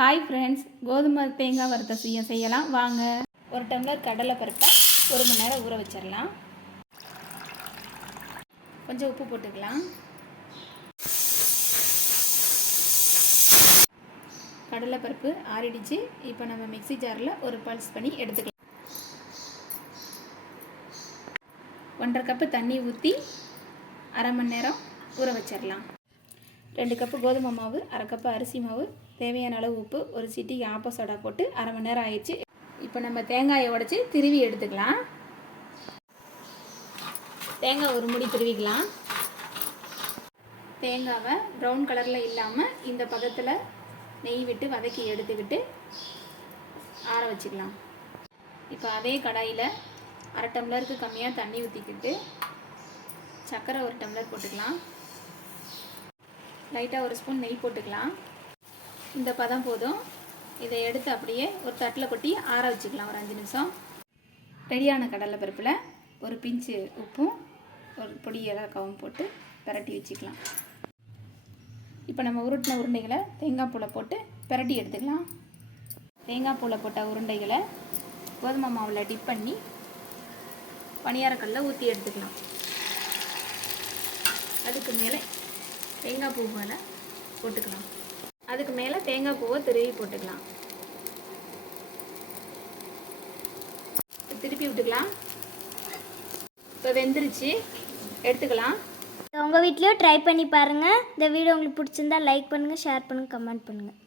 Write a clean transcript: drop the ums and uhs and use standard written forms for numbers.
Hi friends, கோதுமை தேங்காய் வறுத்த சுயம் செய்யலாம் வாங்க. ஒரு டம்ளர் கடலை பருப்பை 1 மணி நேரம் ஊற வச்சிடலாம். கொஞ்சம் உப்பு போட்டுக்கலாம். கடலை பருப்பு ஆறிடுச்சு. இப்போ நம்ம மிக்ஸி ஜாரில் ஒரு பல்ஸ் பண்ணி எடுத்துக்கலாம். 1.5 கப்பு தண்ணி ஊற்றி அரை மணி நேரம் ஊற வச்சிடலாம். 2 கப்பு கோதுமை மாவு, 1/2 கப்பு அரிசி மாவு, தேவையான அளவு உப்பு, ஒரு சிட்டிக்கு ஆப்ப சோடா போட்டு அரை மணி நேரம் ஆயிடுச்சு. இப்போ நம்ம தேங்காயை உடைச்சி திருவி எடுத்துக்கலாம். தேங்காய் ஒரு முடி திருவிக்கலாம். தேங்காவை ப்ரௌன் கலரில் இல்லாமல் இந்த பதத்தில் நெய் விட்டு வதக்கி எடுத்துக்கிட்டு ஆற வச்சுக்கலாம். இப்போ அதே கடாயில் 1/2 டம்ளருக்கு கம்மியாக தண்ணி ஊற்றிக்கிட்டு சர்க்கரை 1 டம்ளர் போட்டுக்கலாம். லைட்டாக 1 ஸ்பூன் நெய் போட்டுக்கலாம். இந்த பதம் போதும். இதை எடுத்து அப்படியே ஒரு தட்டில் கொட்டி ஆற வச்சுக்கலாம் ஒரு 5 நிமிஷம். ரெடியான கடலை பருப்பில் ஒரு பிஞ்சு உப்பும் ஒரு பொடி ஏலக்காவும் போட்டு பிரட்டி வச்சுக்கலாம். இப்போ நம்ம உருட்டின உருண்டைகளை தேங்காய் பூவில் போட்டு பிரட்டி எடுத்துக்கலாம். தேங்காய் பூவில் போட்ட உருண்டைகளை கோதுமை மாவில் டிப் பண்ணி பணியாரக்கல்லில் ஊற்றி எடுத்துக்கலாம். அதுக்கு மேலே தேங்காய் பூ மேலே போட்டுக்கலாம். அதுக்கு மேலே தேங்காய் பூவை திருவி போட்டுக்கலாம். திருப்பி விட்டுக்கலாம். இப்போ வெந்துருச்சு, எடுத்துக்கலாம். உங்கள் வீட்லேயும் ட்ரை பண்ணி பாருங்கள். இந்த வீடியோ உங்களுக்கு பிடிச்சிருந்தா லைக் பண்ணுங்கள், ஷேர் பண்ணுங்கள், கமெண்ட் பண்ணுங்கள்.